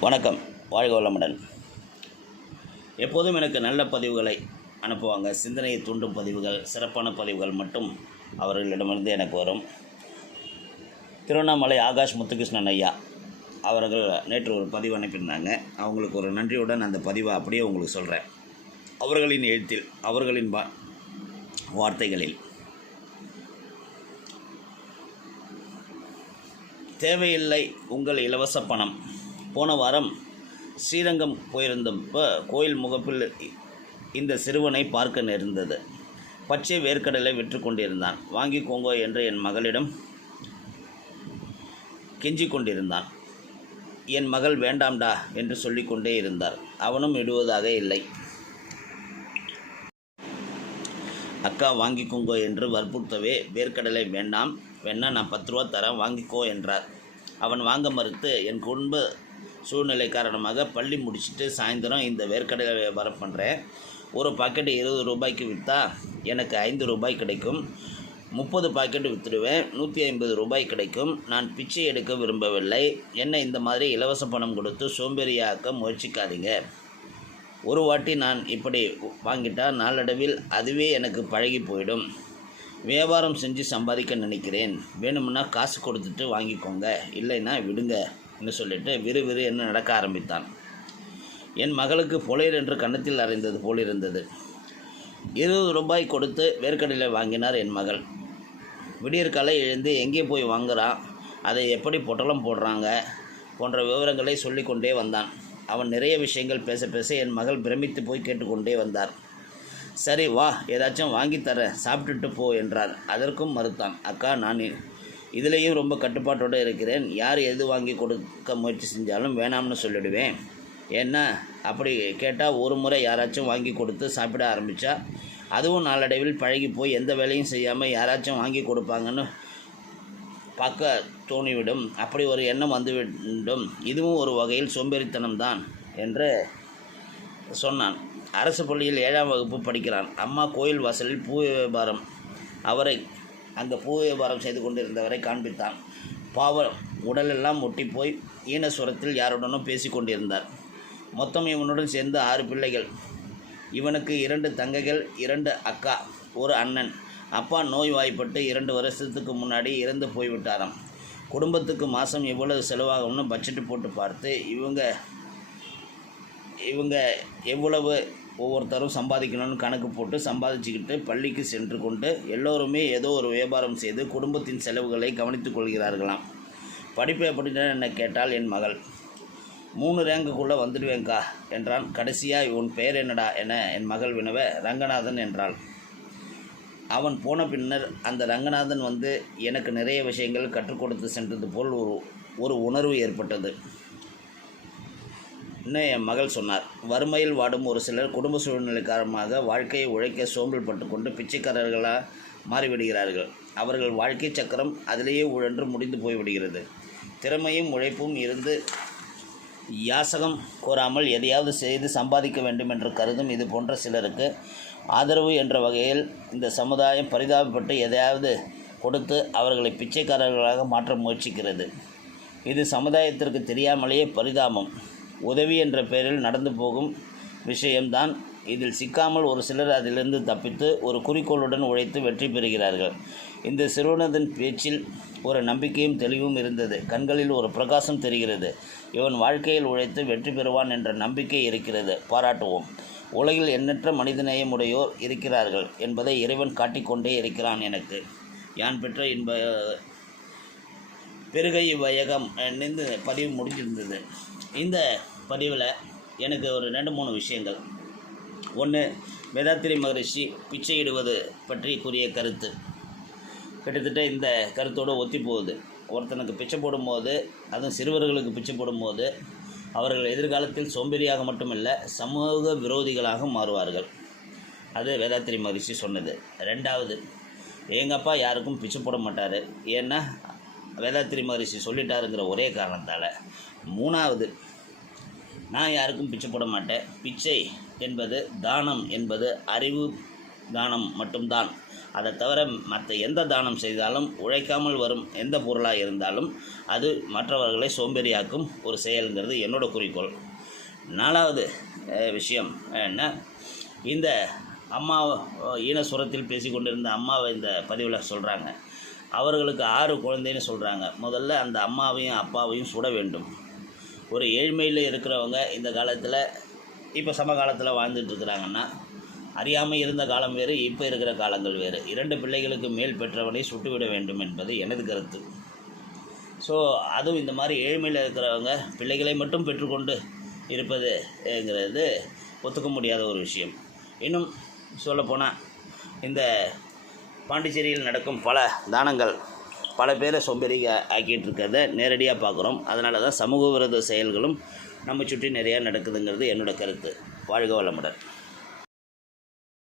வணக்கம் வாழ்க வளமுடன். எப்போதும் எனக்கு நல்ல பதிவுகளை அனுப்புவாங்க. சிந்தனையை தூண்டும் பதிவுகள் சிறப்பான பதிவுகள் மட்டும் அவர்களிடமிருந்து எனக்கு வரும். திருவண்ணாமலை ஆகாஷ் முத்துகிருஷ்ணன் ஐயா அவர்கள் நேற்று ஒரு பதிவு அனுப்பியிருந்தாங்க. அவங்களுக்கு ஒரு நன்றியுடன் அந்த பதிவை அப்படியே உங்களுக்கு சொல்கிறேன் அவர்களின் எழுத்தில் அவர்களின் வா வார்த்தைகளில். தேவையில்லை உங்கள் இலவச பணம். போன வாரம் ஸ்ரீரங்கம் போயிருந்தப்போ கோயில் முகப்பில் இந்த சிறுவனை பார்க்க நேர்ந்தது. பச்சை வேர்க்கடலை விற்று கொண்டிருந்தான். வாங்கிக்கோங்க என்று என் மகளிடம் கெஞ்சிக் கொண்டிருந்தான். என் மகள் வேண்டாம்டா என்று சொல்லிக்கொண்டே இருந்தார். அவனும் விடுவதாக இல்லை. அக்கா வாங்கிக்கோங்கோ என்று வற்புறுத்தவே வேர்க்கடலை வேண்டாம். வேணா நான் பத்து ரூபா தரேன். வாங்கிக்கோ என்றார். அவன் வாங்க மறுத்து என் குடும்ப சூழ்நிலை காரணமாக பள்ளி முடிச்சுட்டு சாயந்தரம் இந்த வேர்க்கடலை வியாபாரம் பண்ணுறேன் ஒரு பாக்கெட் இருபது ரூபாய்க்கு விற்றா எனக்கு ஐந்து ரூபாய் கிடைக்கும். முப்பது பாக்கெட் விற்றுடுவேன் நூற்றி ஐம்பது ரூபாய் கிடைக்கும். நான் பிச்சை எடுக்க விரும்பவில்லை. என்ன இந்த மாதிரி இலவச பணம் கொடுத்து சோம்பேறியாக்க முயற்சிக்காதீங்க. ஒரு வாட்டி நான் இப்படி வாங்கிட்டால் நாளடைவில் அதுவே எனக்கு பழகி போயிடும். வியாபாரம் செஞ்சு சம்பாதிக்க நினைக்கிறேன். வேணும்னா காசு கொடுத்துட்டு வாங்கிக்கோங்க. இல்லைன்னா விடுங்க என்று சொல்லிட்டு விறுவிறு என்ன நடக்க ஆரம்பித்தான். என் மகளுக்கு பொலையர் என்று கன்னத்தில் அறைந்தது போல் இருந்தது. இருபது ரூபாய் கொடுத்து வேர்க்கடலை வாங்கினார் என் மகள். விடியற்காலை எழுந்து எங்கே போய் வாங்குறான் அதை எப்படி பொட்டலம் போடுறாங்க? போன்ற விவரங்களை சொல்லிக்கொண்டே வந்தான். அவன் நிறைய விஷயங்கள் பேச பேச என் மகள் பிரமித்து போய் கேட்டுக்கொண்டே வந்தார். சரி வா ஏதாச்சும் வாங்கித் தரேன் சாப்பிட்டுட்டு போ என்றார். அதற்கும் மறுத்தான் அக்கா நான் இதுலேயும் ரொம்ப கட்டுப்பாட்டோடு இருக்கிறேன். யார் எது வாங்கி கொடுக்க முயற்சி செஞ்சாலும் வேணாம்னு சொல்லிடுவேன். ஏன்னா அப்படி கேட்டால் ஒரு முறை யாராச்சும் வாங்கி கொடுத்து சாப்பிட ஆரம்பித்தா அதுவும் நாளடைவில் பழகி போய் எந்த வேலையும் செய்யாமல் யாராச்சும் வாங்கி கொடுப்பாங்கன்னு பார்க்க தோணிவிடும். அப்படி ஒரு எண்ணம் வந்துவிடும். இதுவும் ஒரு வகையில் சோம்பேறித்தனம்தான் என்று சொன்னான். அரசு பள்ளியில் ஏழாம் வகுப்பு படிக்கிறான். அம்மா கோயில் வாசலில் பூ வியாபாரம். அவரை அங்கே பூ வியாபாரம் செய்து கொண்டிருந்தவரை காண்பித்தான். பாவம். உடலெல்லாம் ஒட்டி போய் ஈனஸ்வரத்தில் யாருடனும் பேசி கொண்டிருந்தார். மொத்தம் இவனுடன் சேர்ந்து ஆறு பிள்ளைகள். இவனுக்கு இரண்டு தங்கைகள் இரண்டு அக்கா ஒரு அண்ணன். அப்பா நோய்வாய்ப்பட்டு இரண்டு வருஷத்துக்கு முன்னாடி இறந்து போய்விட்டாராம். குடும்பத்துக்கு மாதம் எவ்வளவு செலவாகும்னு பட்ஜெட்டு போட்டு பார்த்து இவங்க இவங்க எவ்வளவு ஒவ்வொருத்தரும் சம்பாதிக்கணும்னு கணக்கு போட்டு சம்பாதிச்சுக்கிட்டு பள்ளிக்கு சென்று கொண்டு எல்லோருமே ஏதோ ஒரு வியாபாரம் செய்து குடும்பத்தின் செலவுகளை கவனித்துக் கொள்கிறார்களாம். படிப்பு எப்படின்னு என்ன கேட்டால் என் மகள் மூணு ரேங்குக்குள்ளே வந்துடுவேங்க்கா என்றான். கடைசியாக உன் பெயர் என்னடா? என என் மகள் வினவ ரங்கநாதன் என்றாள். அவன் போன பின்னர் அந்த ரங்கநாதன் வந்து எனக்கு நிறைய விஷயங்கள் கற்றுக் கொடுத்து சென்றது போல் ஒரு ஒரு உணர்வு ஏற்பட்டது. என் மகள் சொன்னார் வறுமையில் வாடும் ஒரு சிலர் குடும்ப சூழ்நிலை காரணமாக வாழ்க்கையை உழைக்க சோம்பல் பட்டு கொண்டு பிச்சைக்காரர்களாக மாறிவிடுகிறார்கள். அவர்கள் வாழ்க்கை சக்கரம் அதிலேயே உழன்று முடிந்து போய்விடுகிறது. திறமையும் உழைப்பும் இருந்து யாசகம் கோராமல் எதையாவது செய்து சம்பாதிக்க வேண்டும் என்று கருதும் இது போன்ற சிலருக்கு ஆதரவு என்ற வகையில் இந்த சமுதாயம் பரிதாபப்பட்டு எதையாவது கொடுத்து அவர்களை பிச்சைக்காரர்களாக மாற்ற முயற்சிக்கிறது. இது சமுதாயத்திற்கு தெரியாமலேயே பரிதாபம். உதவி என்ற பெயரில் நடந்து போகும் விஷயம்தான். இதில் சிக்காமல் ஒரு சிலர் அதிலிருந்து தப்பித்து ஒரு குறிக்கோளுடன் உழைத்து வெற்றி பெறுகிறார்கள். இந்த சிறுவனதன் பேச்சில் ஒரு நம்பிக்கையும் தெளிவும் இருந்தது. கண்களில் ஒரு பிரகாசம் தெரிகிறது. இவன் வாழ்க்கையில் உழைத்து வெற்றி பெறுவான் என்ற நம்பிக்கை இருக்கிறது. பாராட்டுவோம். உலகில் எண்ணற்ற மனிதநேயம் உடையோர் இருக்கிறார்கள் என்பதை இறைவன் காட்டிக்கொண்டே இருக்கிறான் எனக்கு. யான் பெற்ற இன்ப பெருகை வயகம் நின்று பதிவு முடிஞ்சிருந்தது. இந்த பதிவில் எனக்கு ஒரு ரெண்டு மூணு விஷயங்கள். ஒன்று வேதாத்திரி மகரிஷி பிச்சையிடுவது பற்றி கூறிய கருத்து. கிட்டத்தட்ட இந்த கருத்தோடு ஒத்தி போகுது. ஒருத்தனுக்கு பிச்சை போடும்போது அதுவும் சிறுவர்களுக்கு பிச்சை போடும்போது அவர்கள் எதிர்காலத்தில் சோம்பேறியாக மட்டுமில்லை சமூக விரோதிகளாக மாறுவார்கள். அது வேதாத்திரி மகரிஷி சொன்னது. ரெண்டாவது எங்கள் அப்பா யாருக்கும் பிச்சை போட மாட்டார். ஏன்னா வேதாத்திரி மகரிஷி சொல்லிட்டாருங்கிற ஒரே காரணத்தால். மூணாவது நான் யாருக்கும் பிச்சை போட மாட்டேன். பிச்சை என்பது தானம் என்பது அறிவு தானம் மட்டும்தான். அதை தவிர மற்ற எந்த தானம் செய்தாலும் உழைக்காமல் வரும் எந்த பொருளாக இருந்தாலும் அது மற்றவர்களை சோம்பேறியாக்கும் ஒரு செயலுங்கிறது என்னோட குறிக்கோள். நாலாவது விஷயம் என்ன? இந்த அம்மா அஹ், ஈனசுரத்தில் பேசி கொண்டிருந்த அம்மாவை இந்த பதிவில் சொல்கிறாங்க அவர்களுக்கு ஆறு குழந்தைன்னு சொல்கிறாங்க முதல்ல அந்த அம்மாவையும் அப்பாவையும் சுட வேண்டும். ஒரு ஏழ்மையில் இருக்கிறவங்க இந்த காலத்தில் இப்போ சமகாலத்தில் வாழ்ந்துட்டுருக்குறாங்கன்னா அறியாமல் இருந்த காலம் வேறு இப்போ இருக்கிற காலங்கள் வேறு. இரண்டு பிள்ளைகளுக்கு மேல் பெற்றவனை சுட்டுவிட வேண்டும் என்பது எனது கருத்து. ஸோ அதுவும் இந்த மாதிரி ஏழ்மையில் இருக்கிறவங்க பிள்ளைகளை மட்டும் பெற்றுக்கொண்டு இருப்பதுங்கிறது ஒத்துக்க முடியாத ஒரு விஷயம். இன்னும் சொல்லப்போனால் இந்த பாண்டிச்சேரியில் நடக்கும் பல தானங்கள் பல பேரை சோம்பேறி ஆக்கிட்டு இருக்கிறத நேரடியாக பார்க்குறோம். அதனால தான் சமூக விரோத செயல்களும் நம்ம சுற்றி நிறையா நடக்குதுங்கிறது என்னோட கருத்து. வாழ்க வளமுடன்.